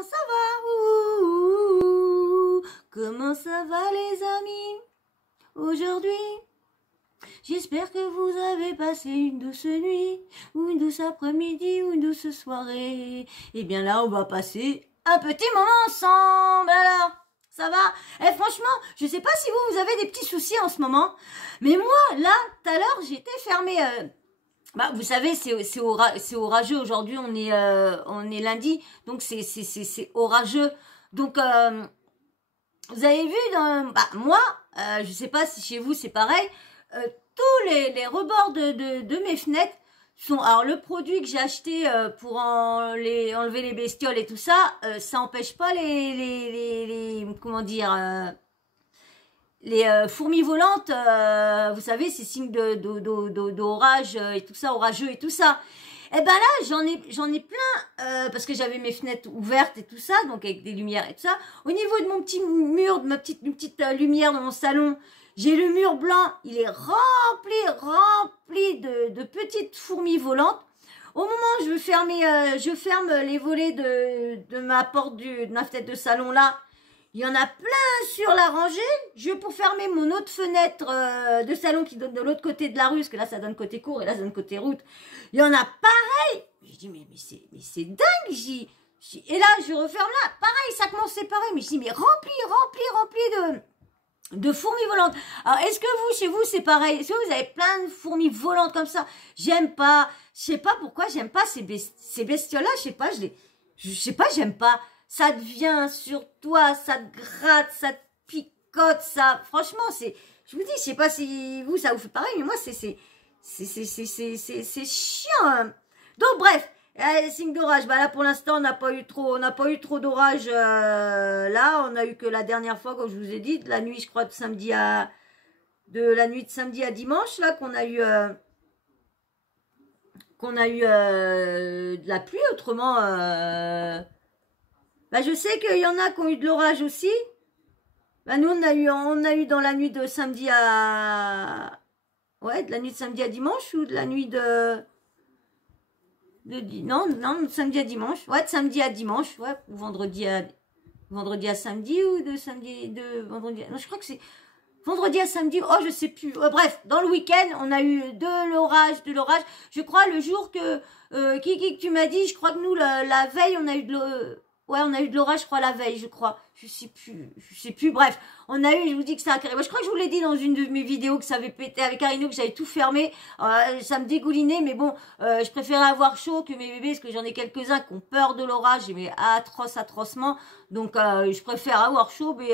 comment ça va? Ouh, comment ça va les amis? Aujourd'hui, j'espère que vous avez passé une douce nuit, ou une douce après-midi, ou une douce soirée. Et bien là, on va passer un petit moment ensemble. Alors, ça va? Eh, franchement, je sais pas si vous avez des petits soucis en ce moment, mais moi, là, tout à l'heure, j'étais fermée... Bah, vous savez, c'est orageux. Aujourd'hui, on est lundi, donc c'est orageux. Donc, vous avez vu, moi, je sais pas si chez vous c'est pareil, tous les rebords de mes fenêtres sont... Alors, le produit que j'ai acheté pour enlever les bestioles et tout ça, ça empêche pas comment dire... les fourmis volantes, vous savez, c'est signe d'orage et tout ça, orageux et tout ça. Et ben là, j'en ai plein, parce que j'avais mes fenêtres ouvertes et tout ça, donc avec des lumières et tout ça. Au niveau de mon petit mur, de ma petite lumière dans mon salon, j'ai le mur blanc, il est rempli de petites fourmis volantes. Au moment où je ferme les volets de ma porte de ma fenêtre de salon là, il y en a plein sur la rangée. Pour fermer mon autre fenêtre de salon qui donne de l'autre côté de la rue, parce que là, ça donne côté cour et là, ça donne côté route. Il y en a pareil. Je dis, mais c'est dingue. Et là, je referme là. Pareil, ça commence séparé. Mais je dis, mais rempli de fourmis volantes. Alors, est-ce que vous, chez vous, c'est pareil? Est-ce que vous avez plein de fourmis volantes comme ça? J'aime pas. Je sais pas pourquoi j'aime pas ces bestioles-là. Je sais pas, j'aime pas. Ça te vient sur toi, ça te gratte, ça te picote, ça... Franchement, je vous dis, je sais pas si vous, ça vous fait pareil, mais moi, c'est chiant. Hein. Donc, bref, signe d'orage. Bah là, pour l'instant, on n'a pas eu trop d'orage. Là, on a eu que la dernière fois, comme je vous ai dit, de la nuit, je crois, de samedi à dimanche, là, qu'on a eu de la pluie. Autrement... Bah, je sais qu'il y en a qui ont eu de l'orage aussi. Bah, nous, on a eu dans la nuit de samedi à... Ouais, de la nuit de samedi à dimanche ou de la nuit non, samedi à dimanche. Ouais, de samedi à dimanche. Ouais, ou vendredi à samedi ou de samedi... De vendredi... Non, je crois que c'est... Vendredi à samedi, oh, je sais plus. Bref, dans le week-end, on a eu de l'orage. Je crois, le jour que... Kiki, que tu m'as dit, je crois que nous, la veille, on a eu de l'orage. Ouais, on a eu de l'orage, je crois, la veille, je crois. Je sais plus. Bref, on a eu, je vous dis que ça a carré. Moi, je crois que je vous l'ai dit dans une de mes vidéos que ça avait pété avec Arino, que j'avais tout fermé. Ça me dégoulinait, mais bon, je préférais avoir chaud que mes bébés, parce que j'en ai quelques-uns qui ont peur de l'orage, mais atrocement. Donc, je préfère avoir chaud, mais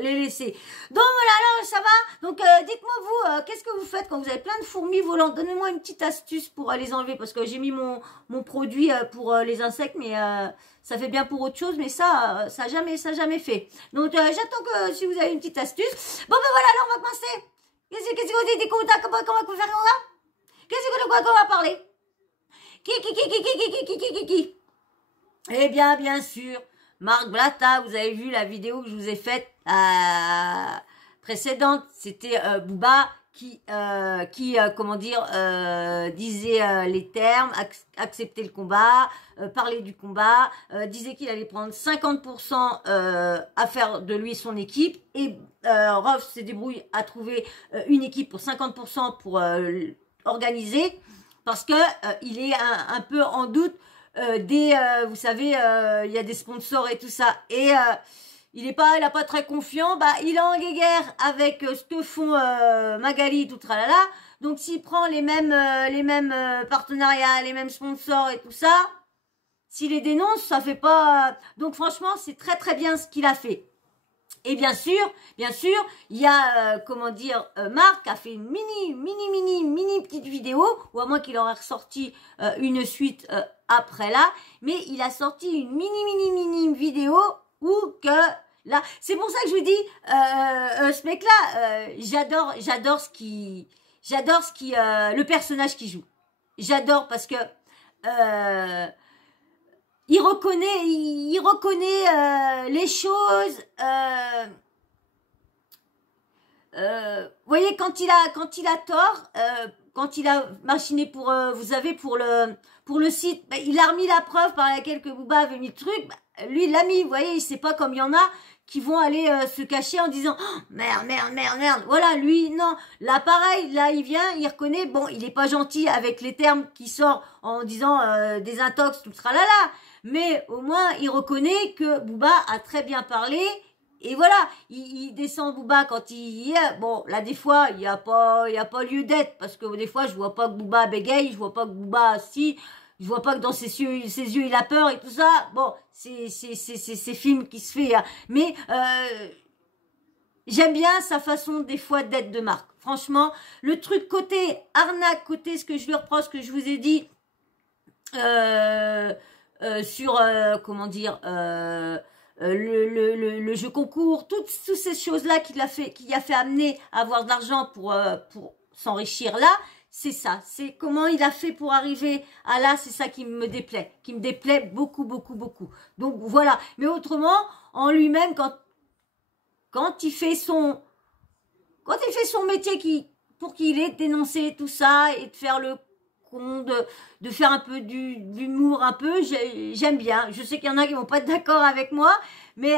les laisser. Donc, voilà, là, ça va. Donc, dites-moi, vous, qu'est-ce que vous faites quand vous avez plein de fourmis volantes? Donnez-moi une petite astuce pour les enlever, parce que j'ai mis mon produit pour les insectes, mais... ça fait bien pour autre chose, mais ça a jamais fait. Donc, j'attends que si vous avez une petite astuce. Bon, ben voilà, alors on va commencer. Qu'est-ce qu'on dit, comment on va faire là? Qu'est-ce qu'on va parler? Qui? Eh bien sûr, Marc Blatta, vous avez vu la vidéo que je vous ai faite précédente. C'était Booba qui comment dire, disait les termes, accepter le combat, parler du combat, disait qu'il allait prendre 50% à faire de lui son équipe, et Rof se débrouille à trouver une équipe pour 50% pour organiser, parce que il est un peu en doute vous savez, il y a des sponsors et tout ça, et il a pas très confiant. Bah, il est en guerre avec ce que font Magali, tout tralala. Donc, s'il prend les mêmes partenariats, les mêmes sponsors et tout ça, s'il les dénonce, ça fait pas... Donc, franchement, c'est très bien ce qu'il a fait. Et bien sûr, il y a, comment dire, Marc a fait une mini petite vidéo, ou à moins qu'il aurait ressorti une suite après là, mais il a sorti une mini vidéo où que là, c'est pour ça que je vous dis, ce mec-là, j'adore le personnage qu'il joue. J'adore parce que il reconnaît les choses. Vous voyez, quand il a tort, quand il a machiné pour, vous savez, pour le site, bah, il a remis la preuve par laquelle que Booba avait mis le truc. Bah, lui, il l'a mis, vous voyez, c'est pas comme il y en a qui vont aller se cacher en disant oh, merde, merde, merde, merde. Voilà, lui, non. Là, pareil, là, il vient, il reconnaît, bon, il est pas gentil avec les termes qui sortent en disant des intox, tout le tralala. Mais au moins, il reconnaît que Booba a très bien parlé. Et voilà, il descend Booba quand il est. Bon, là, des fois, il y a pas lieu d'être. Parce que des fois, je vois pas que Booba bégaye, je vois pas que Booba, si... Je vois pas que dans ses yeux, il a peur et tout ça. Bon, c'est film qui se fait. Hein. Mais j'aime bien sa façon des fois d'être de marque. Franchement, le truc côté arnaque, côté ce que je lui reproche, ce que je vous ai dit sur comment dire le jeu concours, toutes ces choses-là qui a fait amener à avoir de l'argent pour s'enrichir là. C'est ça, c'est comment il a fait pour arriver à là, c'est ça qui me déplaît beaucoup, beaucoup, beaucoup. Donc voilà, mais autrement, en lui-même, quand il fait son métier pour qu'il ait dénoncé tout ça et de faire le con, de faire un peu d'humour un peu, j'aime bien. Je sais qu'il y en a qui vont pas être d'accord avec moi, mais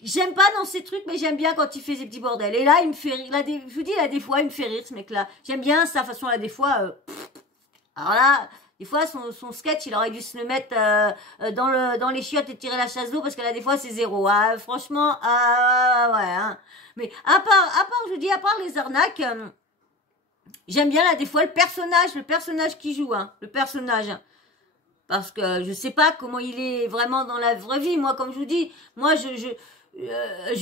j'aime pas dans ces trucs, mais j'aime bien quand il fait ses petits bordels. Et là, il me fait rire. Là, je vous dis, là, des fois, il me fait rire, ce mec-là. J'aime bien sa façon, là, des fois. Alors là, des fois, son sketch, il aurait dû se le mettre dans les chiottes et tirer la chasse d'eau, parce que là, des fois, c'est zéro. Ah, franchement, ouais. Hein. Mais à part, je vous dis, à part les arnaques, j'aime bien, là, des fois, le personnage qui joue, hein. Le personnage. Parce que je sais pas comment il est vraiment dans la vraie vie. Moi, comme je vous dis, moi, je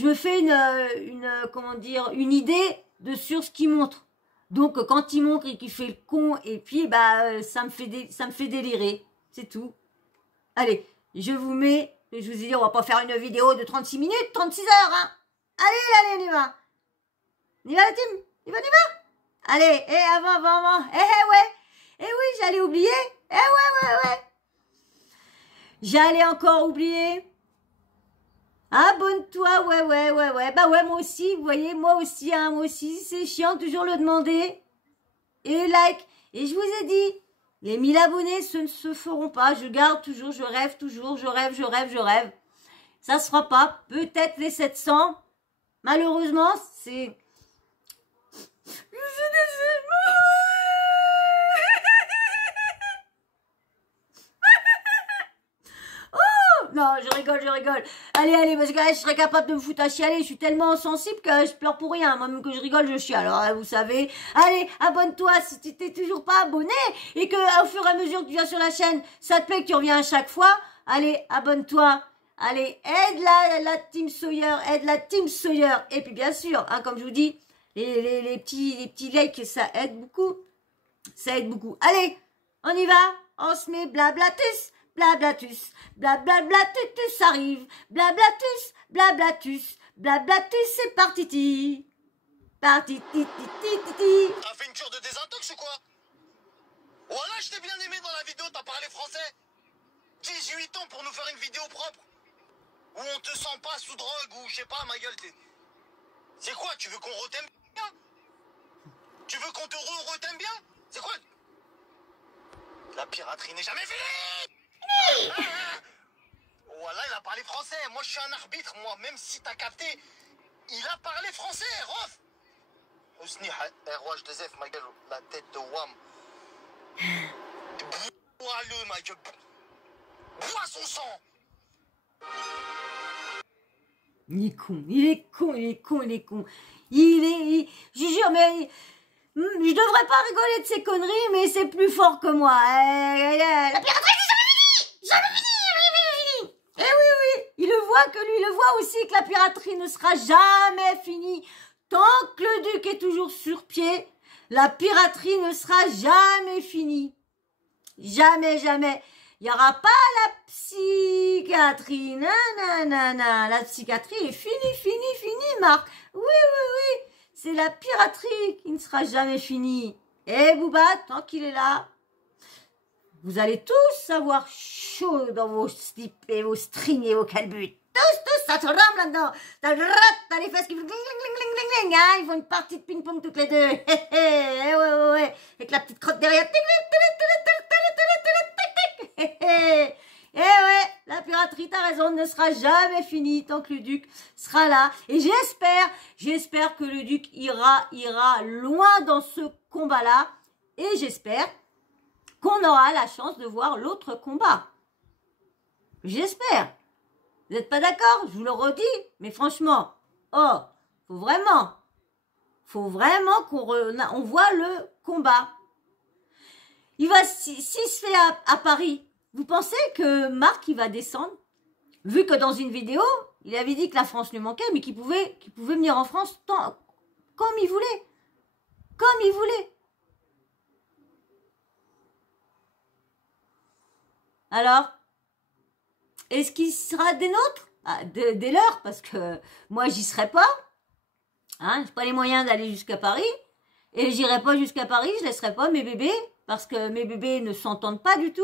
me fais une idée sur ce qu'il montre. Donc quand il montre et qu'il fait le con et puis ça me fait délirer, c'est tout. Allez, je vous ai dit on va pas faire une vidéo de 36 minutes, 36 heures hein. Allez, on y va. On y va la team, on y va. Allez, avant. Ouais. Oui, j'allais oublier. Ouais. J'allais encore oublier. Abonne-toi, ouais. Bah ouais, moi aussi, vous voyez, moi aussi, c'est chiant toujours le demander. Et like. Et je vous ai dit, les 1000 abonnés, ce ne se feront pas. Je garde toujours, je rêve toujours, je rêve. Ça se fera pas. Peut-être les 700. Malheureusement, c'est... Non, je rigole. Allez, parce que là, je serais capable de me foutre à chialer. Je suis tellement sensible que je pleure pour rien. Moi, même que je rigole, je chiale. Alors, vous savez. Allez, abonne-toi si tu t'es toujours pas abonné et que au fur et à mesure que tu viens sur la chaîne, ça te plaît que tu reviens à chaque fois. Allez, abonne-toi. Allez, aide la Team Sawyer, Et puis, bien sûr, hein, comme je vous dis, les petits likes, ça aide beaucoup. Allez, on y va. On se met blablatus. Blablablatus arrive. Blablatus, c'est parti. T'as fait une cure de désintox ou quoi? Voilà, je t'ai bien aimé dans la vidéo, t'as parlé français. 18 ans pour nous faire une vidéo propre. Où on te sent pas sous drogue ou je sais pas, ma gueule. C'est quoi, tu veux qu'on re-t'aime bien? Tu veux qu'on te re-t'aime bien? C'est quoi? La piraterie n'est jamais finie. Voilà, il a parlé français. Moi, je suis un arbitre, moi. Même si t'as capté, il a parlé français, Rof. Ousni, ROH2F, ma gueule, la tête de Wam. Bois-le, ma gueule. Bois son sang. Il est con. Je jure, mais... Je devrais pas rigoler de ces conneries, mais c'est plus fort que moi. La piraterie, c'est jamais fini. Eh oui. Il le voit aussi que la piraterie ne sera jamais finie. Tant que le duc est toujours sur pied, la piraterie ne sera jamais finie. Jamais. Il n'y aura pas la psychiatrie. Nanana. La psychiatrie est finie, Marc. Oui. C'est la piraterie qui ne sera jamais finie. Et Booba, tant qu'il est là, vous allez tous avoir chaud dans vos slips et vos strings et vos calbutes. Tous, ça se rame là-dedans. T'as les fesses qui... Hein, ils font une partie de ping-pong toutes les deux. Ouais. Avec la petite crotte derrière. Et ouais, la piraterie, t'as raison, ne sera jamais finie tant que le duc sera là. Et j'espère que le duc ira loin dans ce combat-là. Et j'espère qu'on aura la chance de voir l'autre combat. J'espère. Vous n'êtes pas d'accord? Je vous le redis. Mais franchement, oh, faut vraiment qu'on voit le combat. Il va, s'il se fait à Paris, vous pensez que Marc, il va descendre? Vu que dans une vidéo, il avait dit que la France lui manquait, mais qu'il pouvait venir en France comme il voulait. Comme il voulait. Alors, est-ce qu'il sera des nôtres? Des leurs, parce que moi, j'y serai pas. Hein, j'ai pas les moyens d'aller jusqu'à Paris. Et j'irai pas jusqu'à Paris, je laisserai pas mes bébés, parce que mes bébés ne s'entendent pas du tout.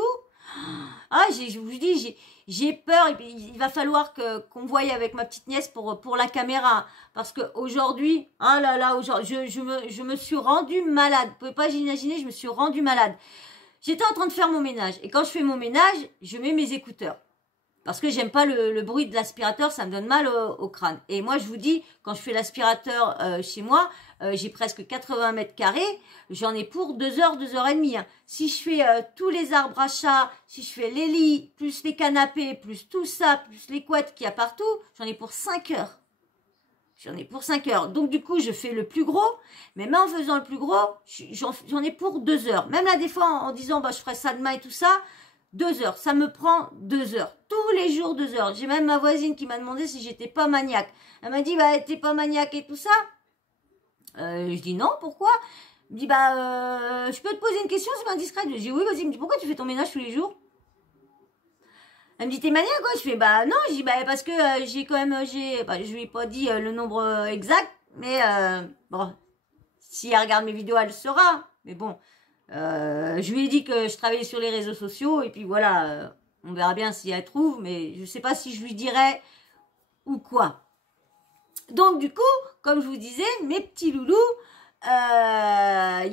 Ah, je vous dis, j'ai peur. Et puis, il va falloir qu'on voie avec ma petite nièce pour la caméra. Parce que aujourd'hui, oh là là, aujourd'hui, je me suis rendue malade. Vous pouvez pas imaginer, je me suis rendue malade. J'étais en train de faire mon ménage. Et quand je fais mon ménage, je mets mes écouteurs. Parce que j'aime pas le bruit de l'aspirateur, ça me donne mal au crâne. Et moi, je vous dis, quand je fais l'aspirateur chez moi, j'ai presque 80 mètres carrés, j'en ai pour 2 heures, 2 heures et demie. Hein. Si je fais tous les arbres à chat, si je fais les lits, plus les canapés, plus tout ça, plus les couettes qu'il y a partout, j'en ai pour 5 heures. J'en ai pour 5 heures. Donc, du coup, je fais le plus gros. Mais même en faisant le plus gros, j'en ai pour 2 heures. Même là, des fois, en disant, bah, je ferai ça demain et tout ça, 2 heures. Ça me prend 2 heures. Tous les jours, 2 heures. J'ai même ma voisine qui m'a demandé si j'étais pas maniaque. Elle m'a dit, bah, t'es pas maniaque et tout ça. Je dis non, pourquoi? Elle me dit, bah, je peux te poser une question, c'est pas indiscret. Je dis, oui, vas-y. Elle me dit, pourquoi tu fais ton ménage tous les jours? Elle me dit, t'es maniaque, quoi? Je fais, bah, non. Je dis, bah, parce que j'ai quand même, bah, je lui ai pas dit le nombre exact, mais, bon, si elle regarde mes vidéos, elle le saura. Mais bon, je lui ai dit que je travaillais sur les réseaux sociaux, et puis voilà, on verra bien si elle trouve, mais je sais pas si je lui dirais ou quoi. Donc, du coup, comme je vous disais, mes petits loulous, il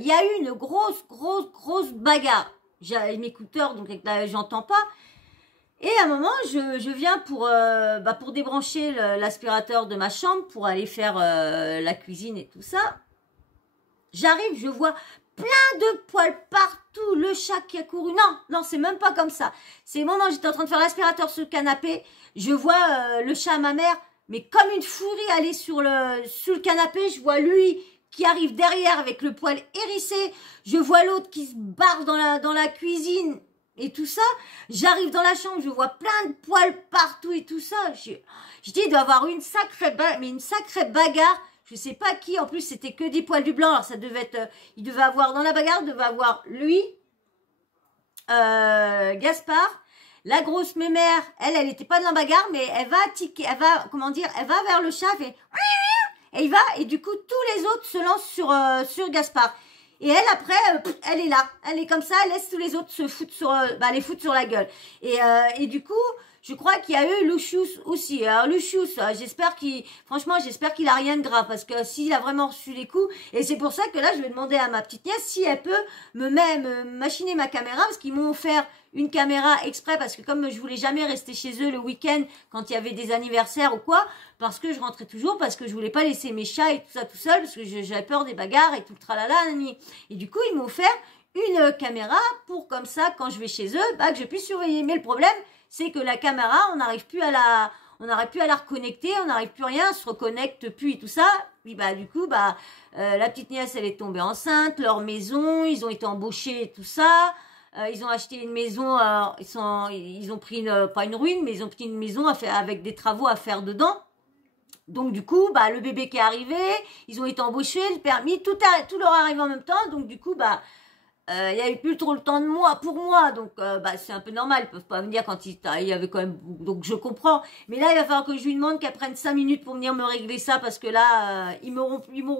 y a eu une grosse bagarre. J'ai mes écouteurs, donc j'entends pas. Et à un moment, je viens pour débrancher l'aspirateur de ma chambre, pour aller faire la cuisine et tout ça. J'arrive, je vois plein de poils partout, le chat qui a couru. Non, c'est même pas comme ça. C'est le moment où j'étais en train de faire l'aspirateur sur le canapé, je vois le chat à ma mère, mais comme une furie aller sur le canapé, je vois lui qui arrive derrière avec le poil hérissé, je vois l'autre qui se barre dans la cuisine et tout ça. J'arrive dans la chambre, je vois plein de poils partout et tout ça. Je dis, il doit y avoir une sacrée bagarre. Je sais pas qui, en plus c'était que des poils du blanc, alors ça devait être, il devait avoir dans la bagarre, devait avoir lui, Gaspard, la grosse mémère, elle était pas dans la bagarre, mais elle va vers le chat, et il va, et du coup tous les autres se lancent sur Gaspard. Et elle, après, elle est là, elle est comme ça, elle laisse tous les autres se foutre les foutre sur la gueule. Et du coup, je crois qu'il y a eu Lucius aussi. Alors Lucius, j'espère qu'il a rien de grave, parce que s'il a vraiment reçu les coups, et c'est pour ça que là, je vais demander à ma petite nièce si elle peut me machiner ma caméra, parce qu'ils m'ont offert une caméra exprès, parce que comme je voulais jamais rester chez eux le week-end quand il y avait des anniversaires ou quoi, parce que je rentrais toujours, parce que je voulais pas laisser mes chats et tout ça tout seul, parce que j'avais peur des bagarres et tout le tralala. Et du coup, ils m'ont offert une caméra pour comme ça, quand je vais chez eux, bah, que je puisse surveiller. Mais le problème, c'est que la caméra, on n'arrive plus à la reconnecter, on n'arrive plus rien, on se reconnecte plus et tout ça. Puis bah du coup, la petite nièce, elle est tombée enceinte, leur maison, ils ont été embauchés et tout ça. Ils ont acheté une maison, ils ont pris pas une ruine, mais ils ont pris une maison avec des travaux à faire dedans. Donc du coup, le bébé qui est arrivé, ils ont été embauchés, le permis, tout leur arrive en même temps. Donc du coup, il y a eu plus trop le temps pour moi, donc c'est un peu normal, ils peuvent pas venir quand il y avait quand même, donc je comprends. Mais là, il va falloir que je lui demande qu'elle prenne 5 minutes pour venir me régler ça, parce que là, ils m'auront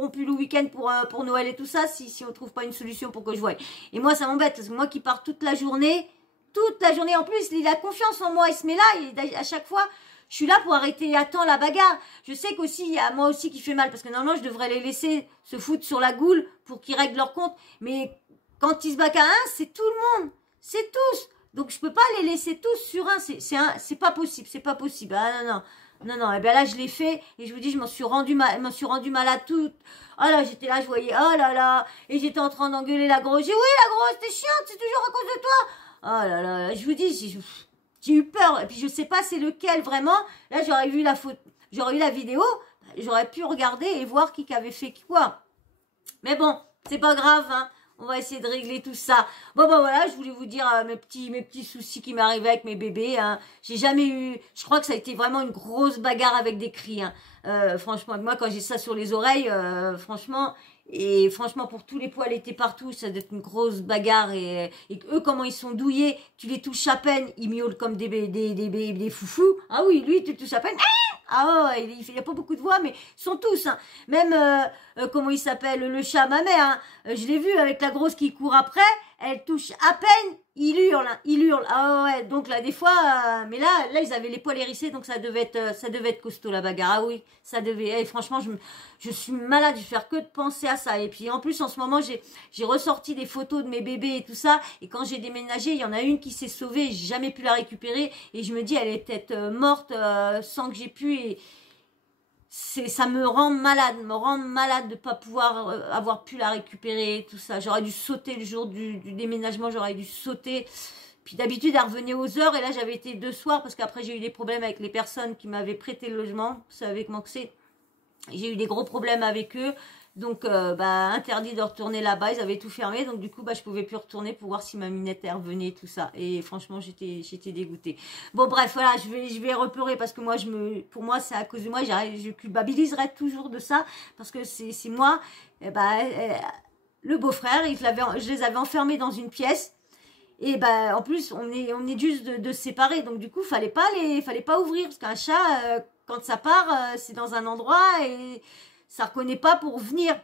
plus le week-end pour Noël et tout ça, si on trouve pas une solution pour que je voie. Et moi, ça m'embête, parce que moi qui pars toute la journée, en plus, il a confiance en moi, il se met là, et à chaque fois, je suis là pour arrêter à temps la bagarre. Je sais qu'aussi, il y a moi aussi qui fait mal, parce que normalement, je devrais les laisser se foutre sur la goule pour qu'ils règlent leur compte, mais quand ils se battent à un, c'est tout le monde. C'est tous. Donc, je peux pas les laisser tous sur un. C'est pas possible. C'est pas possible. Ah non, non. Non, non. Et bien là, je l'ai fait. Et je vous dis, je m'en suis rendu malade toute. Oh là, j'étais là, je voyais. Oh là là. Et j'étais en train d'engueuler la grosse. J'ai dit, oui, la grosse, t'es chiante. C'est toujours à cause de toi. Oh là là. Je vous dis, j'ai eu peur. Et puis, je sais pas c'est lequel vraiment. Là, j'aurais vu la photo. J'aurais eu la vidéo. J'aurais pu regarder et voir qui avait fait quoi. Mais bon, c'est pas grave, hein. On va essayer de régler tout ça. Bon, bah voilà, je voulais vous dire mes petits soucis qui m'arrivaient avec mes bébés. Hein. J'ai jamais eu... Je crois que ça a été vraiment une grosse bagarre avec des cris. Hein. Franchement, moi, quand j'ai ça sur les oreilles, franchement... Et franchement, pour tous les poils étaient partout, ça doit être une grosse bagarre. Et eux, comment ils sont douillés, tu les touches à peine, ils miaulent comme des foufous. Ah oui, lui, tu le touches à peine. Ah ouais, il n'y a pas beaucoup de voix, mais ils sont tous. Hein. Même, comment il s'appelle, le chat à ma mère. Hein. Je l'ai vu avec la grosse qui court après. Elle touche à peine, il hurle. Hein, il hurle. Ah ouais, donc là, des fois... mais là, ils avaient les poils hérissés, donc ça devait être costaud, la bagarre. Ah oui, ça devait... Et franchement, je suis malade, je vais faire que de penser à ça. Et puis, en plus, en ce moment, j'ai ressorti des photos de mes bébés et tout ça. Et quand j'ai déménagé, il y en a une qui s'est sauvée. J'ai jamais pu la récupérer. Et je me dis, elle est peut-être morte sans que j'ai pu... Et ça me rend malade de pas pouvoir avoir pu la récupérer, tout ça. J'aurais dû sauter le jour du déménagement, j'aurais dû sauter. Puis d'habitude, elle revenait aux heures, et là, j'avais été 2 soirs, parce qu'après, j'ai eu des problèmes avec les personnes qui m'avaient prêté le logement. Vous savez comment que c'est. J'ai eu des gros problèmes avec eux. Donc, interdit de retourner là-bas. Ils avaient tout fermé. Donc, du coup, je pouvais plus retourner pour voir si ma minette elle revenait, tout ça. Et franchement, j'étais dégoûtée. Bon, bref, voilà, je vais repleurer parce que moi, pour moi, c'est à cause de moi. Je culpabiliserai toujours de ça parce que c'est moi. Le beau-frère, je les avais enfermés dans une pièce. Et en plus, on est juste de se séparer. Donc, du coup, fallait pas ouvrir. Parce qu'un chat, quand ça part, c'est dans un endroit et ça reconnaît pas pour venir.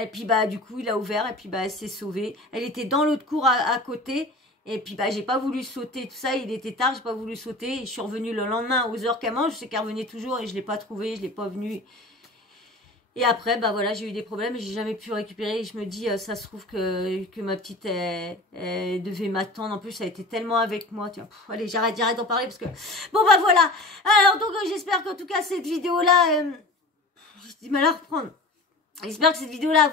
Et puis du coup il a ouvert et puis elle s'est sauvée. Elle était dans l'autre cour à côté. Et puis j'ai pas voulu sauter tout ça, il était tard, j'ai pas voulu sauter. Et je suis revenue le lendemain aux heures qu'elle mange, je sais qu'elle revenait toujours et je l'ai pas trouvée, je l'ai pas venue. Et après voilà, j'ai eu des problèmes, j'ai jamais pu récupérer. Et je me dis ça se trouve que ma petite elle devait m'attendre. En plus ça a été tellement avec moi. Tiens, allez, j'arrête d'en parler parce que bon voilà. Alors donc j'espère qu'en tout cas cette vidéo là j'ai du mal à reprendre. J'espère que cette vidéo-là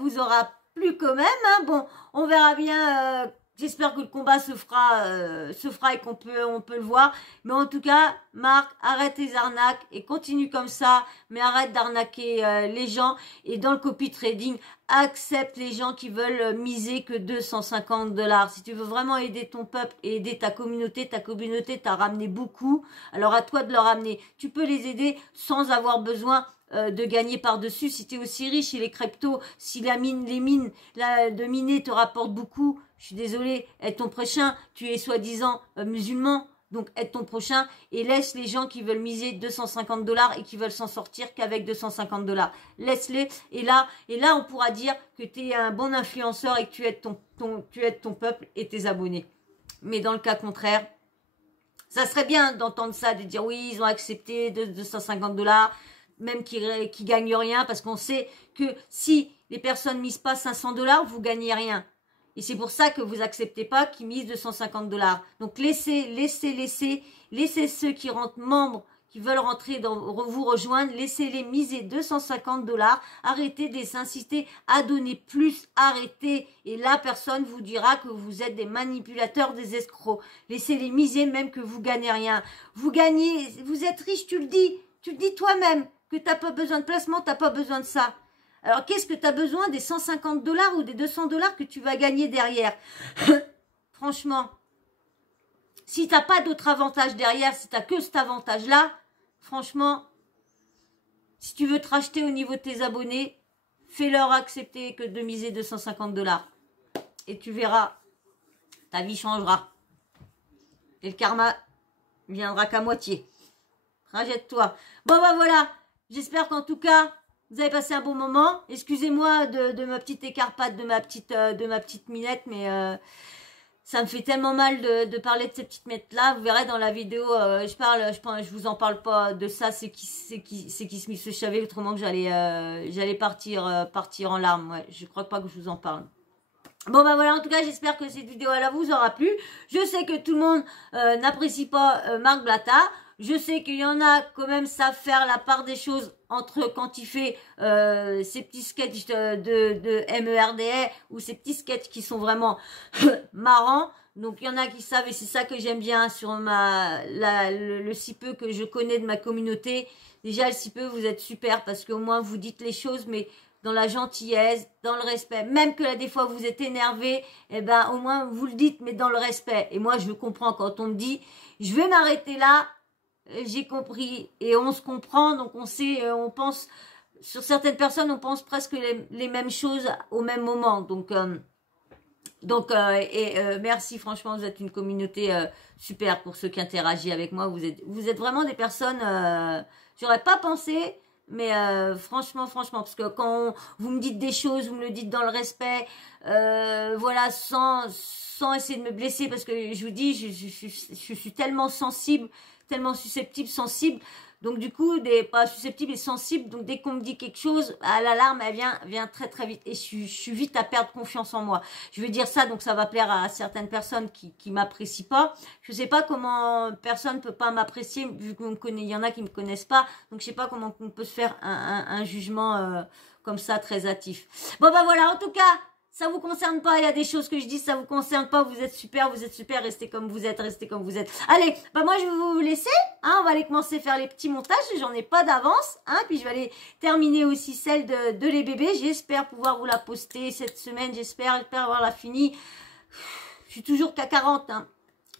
vous aura plu quand même. Hein. Bon, on verra bien. J'espère que le combat se fera et qu'on peut le voir. Mais en tout cas, Marc, arrête tes arnaques et continue comme ça. Mais arrête d'arnaquer les gens. Et dans le copy trading, accepte les gens qui veulent miser que 250 $. Si tu veux vraiment aider ton peuple et aider ta communauté t'a ramené beaucoup. Alors à toi de leur ramener. Tu peux les aider sans avoir besoin de gagner par-dessus. Si tu es aussi riche et les cryptos, si les mines de miner te rapportent beaucoup, je suis désolée, aide ton prochain, tu es soi-disant musulman, donc aide ton prochain et laisse les gens qui veulent miser 250 $ et qui veulent s'en sortir qu'avec 250 $. Laisse-les et là on pourra dire que tu es un bon influenceur et que tu aides ton peuple et tes abonnés. Mais dans le cas contraire, ça serait bien d'entendre ça, de dire oui, ils ont accepté 250 $, même qui gagnent rien, parce qu'on sait que si les personnes misent pas 500 $, vous gagnez rien. Et c'est pour ça que vous acceptez pas qu'ils misent 250 $. Donc laissez ceux qui rentrent membres, qui veulent rentrer vous rejoindre, laissez-les miser 250 $. Arrêtez de les inciter à donner plus, arrêtez. Et là, personne vous dira que vous êtes des manipulateurs, des escrocs. Laissez-les miser même que vous gagnez rien. Vous êtes riche, tu le dis toi-même. Que tu n'as pas besoin de placement, tu n'as pas besoin de ça. Alors, qu'est-ce que tu as besoin des 150 $ ou des 200 $ que tu vas gagner derrière? Franchement, si tu n'as pas d'autre avantage derrière, si tu n'as que cet avantage-là, franchement, si tu veux te racheter au niveau de tes abonnés, fais-leur accepter que de miser 250 $. Et tu verras, ta vie changera. Et le karma viendra qu'à moitié. Rajette-toi. Bon, voilà. J'espère qu'en tout cas, vous avez passé un bon moment. Excusez-moi de ma petite écarpade, de ma petite minette, mais ça me fait tellement mal de parler de ces petites minettes-là. Vous verrez dans la vidéo, je vous en parle pas de ça, c'est qui se mit ce chavet, autrement que j'allais partir en larmes. Ouais, je crois pas que je vous en parle. Bon bah voilà, en tout cas j'espère que cette vidéo là vous aura plu. Je sais que tout le monde n'apprécie pas Marc Blatta. Je sais qu'il y en a quand même savent faire la part des choses entre quand il fait ces petits sketchs de MERDA ou ces petits sketchs qui sont vraiment marrants. Donc il y en a qui savent et c'est ça que j'aime bien sur le si peu que je connais de ma communauté. Déjà le si peu vous êtes super parce qu'au moins vous dites les choses mais dans la gentillesse, dans le respect. Même que là, des fois, vous êtes énervé, eh ben, au moins, vous le dites, mais dans le respect. Et moi, je le comprends quand on me dit, je vais m'arrêter là, j'ai compris. Et on se comprend, donc on sait, on pense, sur certaines personnes, on pense presque les mêmes choses au même moment. Merci, franchement, vous êtes une communauté super pour ceux qui interagissent avec moi. Vous êtes vraiment des personnes, j'aurais pas pensé. Mais franchement, parce que quand vous me dites des choses, vous me le dites dans le respect, voilà, sans essayer de me blesser, parce que je vous dis, je suis tellement sensible, tellement susceptible, sensible, donc du coup, pas susceptible et sensible, donc dès qu'on me dit quelque chose, l'alarme, elle vient très très vite, et je suis vite à perdre confiance en moi. Je vais dire ça, donc ça va plaire à certaines personnes qui m'apprécient pas. Je sais pas comment personne peut pas m'apprécier, vu qu'on me connaît, il y en a qui me connaissent pas, donc je sais pas comment on peut se faire un jugement comme ça, très hâtif. Bon bah voilà, en tout cas, ça vous concerne pas, il y a des choses que je dis, ça vous concerne pas, vous êtes super, restez comme vous êtes, Allez, bah moi je vais vous laisser, hein, on va aller commencer à faire les petits montages, j'en ai pas d'avance, hein, puis je vais aller terminer aussi celle de les bébés, j'espère pouvoir vous la poster cette semaine, j'espère avoir la finie. Je suis toujours qu'à 40, hein,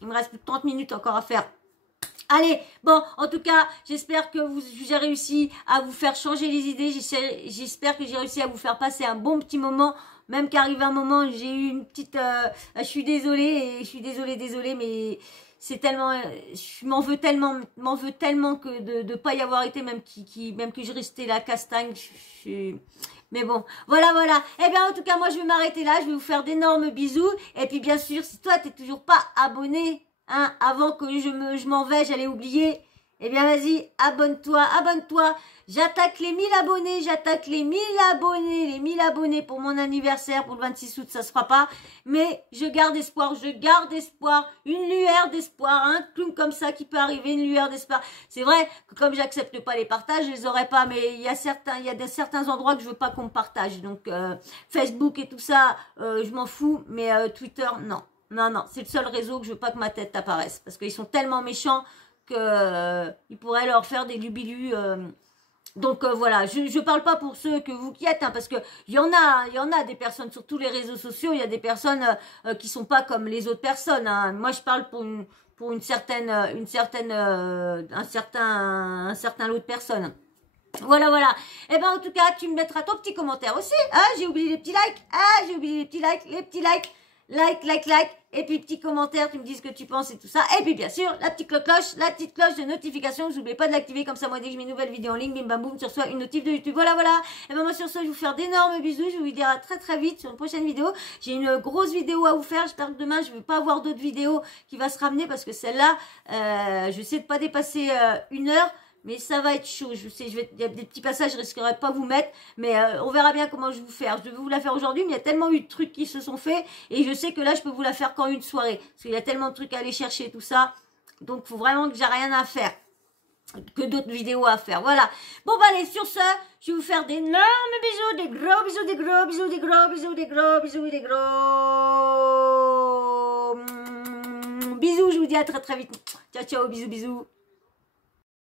il me reste plus de 30 minutes encore à faire. Allez, bon, en tout cas, j'espère que j'ai réussi à vous faire changer les idées, j'espère que j'ai réussi à vous faire passer un bon petit moment. Même qu'arrive un moment, j'ai eu une petite... je suis désolée, mais c'est tellement... Je m'en veux tellement que de pas y avoir été, même que je restais la castagne. Mais bon, voilà. Eh bien, en tout cas, moi, je vais m'arrêter là. Je vais vous faire d'énormes bisous. Et puis, bien sûr, si toi, t'es toujours pas abonné, hein, avant que je m'en vais, j'allais oublier... Eh bien, vas-y, abonne-toi. J'attaque les 1000 abonnés, les 1000 abonnés pour mon anniversaire, pour le 26 août, ça se fera pas. Mais je garde espoir, une lueur d'espoir, un clown comme ça qui peut arriver, une lueur d'espoir. C'est vrai que comme j'accepte pas les partages, je les aurais pas, mais il y a certains endroits que je veux pas qu'on me partage. Donc, Facebook et tout ça, je m'en fous, mais Twitter, non. Non, c'est le seul réseau que je veux pas que ma tête apparaisse. Parce qu'ils sont tellement méchants il pourrait leur faire des lubilus. Donc voilà, je parle pas pour ceux que vous qui êtes, hein, parce que il y en a des personnes sur tous les réseaux sociaux, il y a des personnes qui sont pas comme les autres personnes. Hein. Moi, je parle pour un certain lot de personnes. Voilà. Et ben en tout cas, tu me mettras ton petit commentaire aussi. Ah, j'ai oublié les petits likes. Like. Et puis, petit commentaire, tu me dis ce que tu penses et tout ça. Et puis, bien sûr, la petite cloche de notification. Je n'oublie pas de l'activer. Comme ça, moi, dès que je mets une nouvelle vidéo en ligne, bim bam boum, tu reçois une notif de YouTube. Voilà. Et ben moi, sur ce, je vais vous faire d'énormes bisous. Je vais vous dire à très très vite sur une prochaine vidéo. J'ai une grosse vidéo à vous faire. J'espère que demain, je ne vais pas avoir d'autres vidéos qui va se ramener parce que celle-là, je sais de pas dépasser 1 heure. Mais ça va être chaud, je sais, il y a des petits passages, je risquerai pas vous mettre, mais on verra bien comment je vais vous faire. Je devais vous la faire aujourd'hui, mais il y a tellement eu de trucs qui se sont faits, et je sais que là, je peux vous la faire qu'en une soirée, parce qu'il y a tellement de trucs à aller chercher, tout ça, donc il faut vraiment que j'ai rien à faire, que d'autres vidéos à faire, voilà. Bon, bah allez, sur ce, je vais vous faire d'énormes bisous, des gros bisous, bisous, je vous dis à très très vite. Ciao, bisous.